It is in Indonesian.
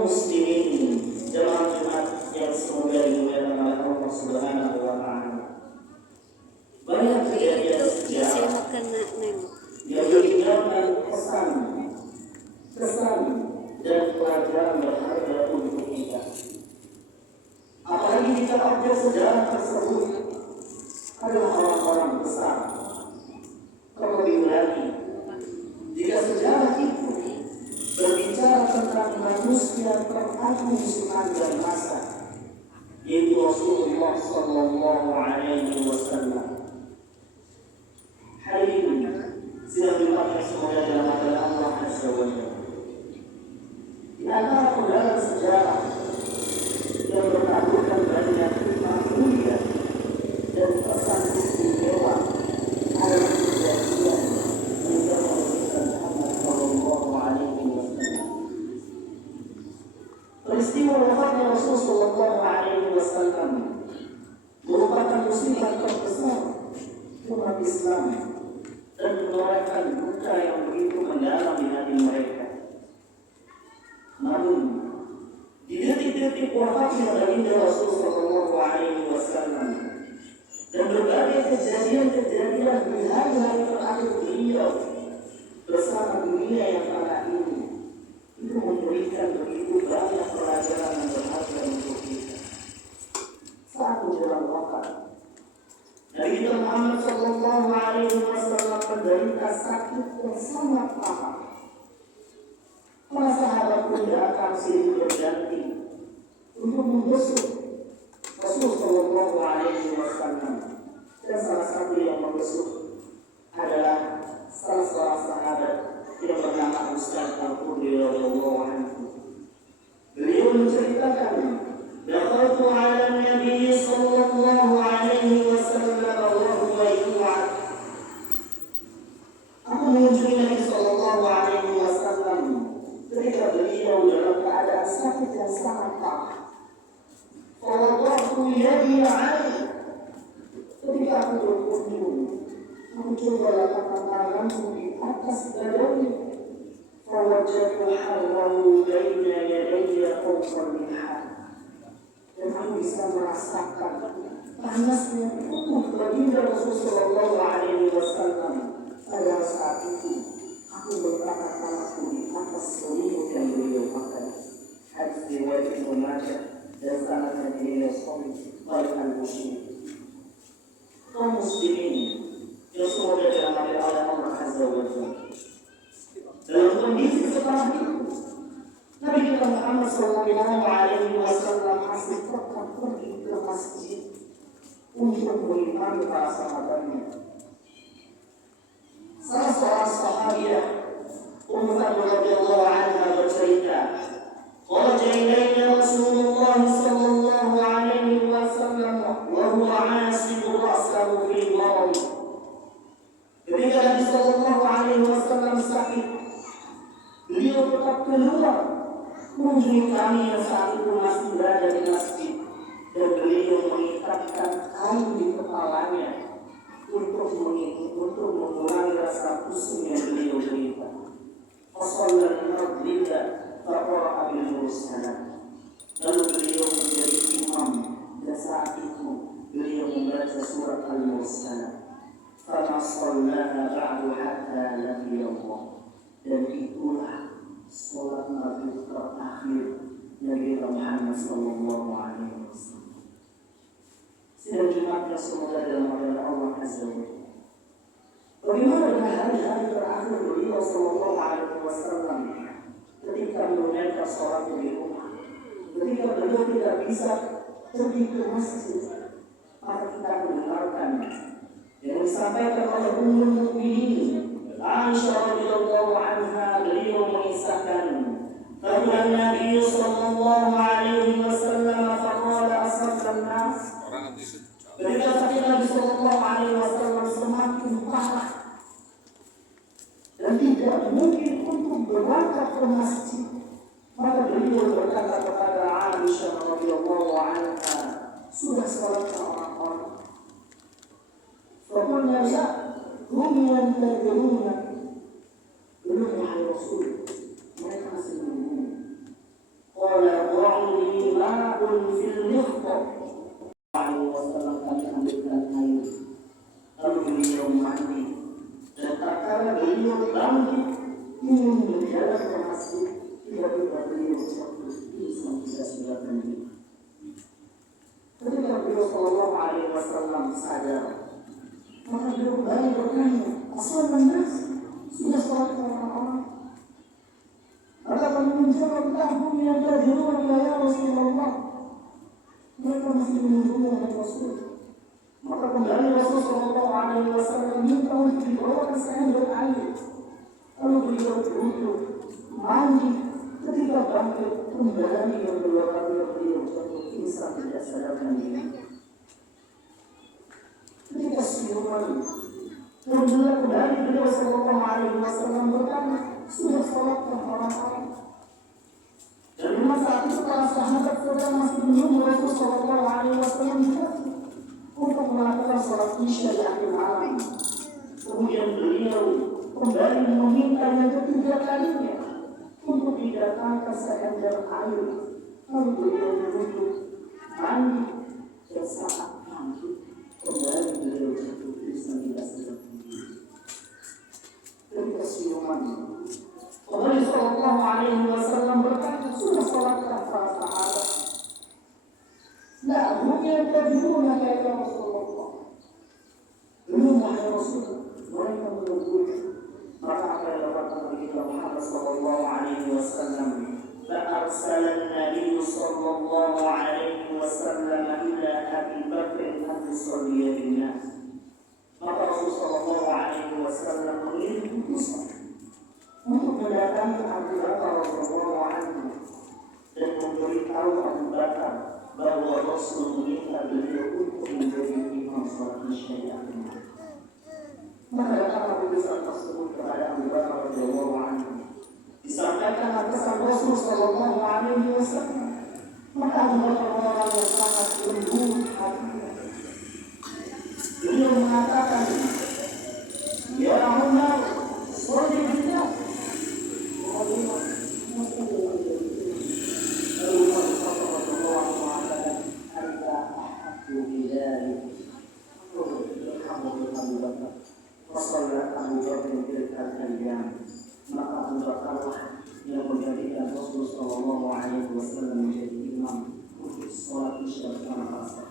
kaum muslimin jemaah Jumat yang semoga dimuliakan oleh Allah Subhanahu wa taala. Banyak kejadian sejarah yang meninggalkan kesan dan pelajaran berharga untuk kita. Apalagi jika objek sejarah tersebut adalah orang-orang besar. Terlebih lagi, jika sejarah itu berbicara tentang manusia teragung sepanjang masa, yaitu Rasulullah Sallallahu Alaihi Wasallam. Hari ini sedang dipakai semuanya dalam adalah Allah Azza wa Jalla. Di antara penggalan sejarah yang bertaburkan banyak hikmah mulia dan pesan istimewa adalah kejadian meninggal Muhammad Sallallahu Alaihi Wasallam. Peristiwa wafatnya Rasul Sallallahu Alaihi Wasallam merupakan musibah terbesar umat Islam dan menyuarakan duka yang begitu mendalam di hati mereka. Namun, di detik-detik wafatnya baginda Rasul Sallallahu Alaihi Wasallam dan berbagai kejadian-kejadian di hari-hari terakhir beliau bersama dunia yang fana ini, itu memberikan begitu banyak pelajaran yang berharga untuk kita. Saat menjelang wafat, Nabi kita Muhammad Sallallahu Alaihi Wasallam menderita sakit yang sangat parah. Para sahabat pun datang silih berganti untuk membesuk Rasul Sallallahu Alaihi Wasallam. Dan salah satu yang membesuk adalah salah seorang sahabat yang bernama Ustaz Al-Khudri radhiyallahu anhu. Beliau menceritakan, "Dakhaltu 'ala Nabi Sallallahu Alaihi Wasallam wa huwa yu'ad." Aku mengunjungi Nabi Sallallahu Alaihi Wasallam ketika beliau dalam keadaan sakit yang sangat parah. Fawada'tu yadi 'alaihi. Ketika aku berkunjung, aku coba letakkan tanganku di atas dadanya. Fawajatu harrahu baina yadayya fawqa al-mihad. Dan aku bisa merasakan panasnya tubuh baginda Rasulullah Sallallahu Alaihi Wasallam. Pada saat itu, aku meletakkan tanganku di atas selimut yang beliau pakai. Hadis riwayat Ibnu Majah dan sanadnya beliau sahih baik al-Bukhari. Kaum muslimin yang semoga dirahmati oleh Allah Azza wa Jalla. Dalam kondisi seperti itu, Nabi kita Muhammad Sallallahu Alaihi Wasallam masih tetap pergi ke masjid untuk mengimami para sahabatnya. Salah seorang sahabiah Ummu Salmah radhiyallahu anha bercerita, "Kharaja ilayna Rasulullah Sallallahu Alaihi Wasallam wa huwa 'asibu ra'sahu fi marad." Ketika Nabi Sallallahu Alaihi Wasallam sakit, beliau tetap keluar mengunjungi kami yang saat itu masih berada di masjid, dan beliau mengikatkan kain di kepalanya untuk mengurangi rasa pusing yang beliau derita. Fasallan al-Maghribah faqara'a bil-Mursalat. Lalu beliau menjadi imam, dan saat itu beliau membaca surat Al-Mursalat. Fama shallaha ba'du hatta laqiya Allah. Dan itulah salat maghrib terakhir Nabi Muhammad Sallallahu Alaihi Wasallam. Sidang Jumatnya semoga dalam adalah Allah Azza wa Jalla. Bagaimana dengan hari-hari terakhir beliau Sallallahu Alaihi Wasallam ketika menunaikan sholat di rumah, ketika beliau tidak bisa pergi ke masjid? Maka kita mendengarkan yang disampaikan oleh Ummul Mukminin Aisyah radhiyallahu anha. Beliau mengisahkan, "Qala Nabi sallallahu alaihi wasallam faqala ashabun nas." Ketika sakit Nabi sallallahu alaihi wasallam semakin parah dan tidak mungkin untuk berangkat ke masjid, maka beliau berkata kepada Aisyah radhiyallahu anha, "Sudah salat orang-orang." Faqulna ya hum yantaziruna. Belum wahai Rasul, mereka masih menunggu. Qala yuhqaq alaihi wasallam kami ambilkan air, lalu beliau mandi, dan tatkala beliau bangkit ingin berjalan ke masjid, tiba-tiba beliau jatuh pingsan tidak sadarkan diri. Ketika beliau sallallahu alaihi wasallam sadar, maka beliau kembali bertanya, asal nas sudah sholat orang-orang? Maka kami menjawab, lahum yantaziruna ya Rasulullah, mereka masih menunggu ya Rasul. Maka kembali Rasul sallallahu alaihi wasallam minta untuk dibawakan seember air. Lalu beliau duduk mandi. Ketika bangkit kembali yang kedua kali beliau jatuh pingsan tidak sadarkan diri. Ketika siuman kembali beliau sallallahu alaihi wasallam bertanya, sudah sholat orang-orang? Dan di masa itu para sahabat sedang masih menunggu Rasul sallallahu alaihi wasallam untuk melakukan sholat isya di akhir malam. Kemudian beliau kembali meminta yang ketiga kalinya untuk didatangkan seember air. Lalu beliau duduk mandi, dan saat mandi kembali beliau jatuh pingsan tidak sadarkan diri. Ketika siuman Rasul sallallahu alaihi wasallam berkata, sudah sholatkah para sahabat? La hum yantaziruna ya Rasulullah. Belum wahai Rasul, mereka menunggu. Maka apa yang dikatakan oleh kita Muhammad sallallahu alaihi wasallam, فأرسل النبي صلى الله عليه وسلم إلى أبي بكر أن يصلي بالناس. Maka Rasul sallallahu alaihi wasallam mengirim utusan untuk mendatangi Abu Bakar radhiyallahu anhu dan memberitahu Abu Bakar bahwa Rasul meminta beliau untuk menjadi imam salat isya. Maka datang utusan tersebut kepada Abu Bakar radhiyallahu anhu. Disampaikan pesan Rasul sallallahu alaihi wasallam. Maka Abu Bakar orang yang sangat lembut hatinya. Beliau mengatakan, ya Umar, sholli billah. Maka Abu Bakar yang menjadikan Rasul sallallahu alaihi wasallam menjadi imam untuk sholat isya bersama para sahabat.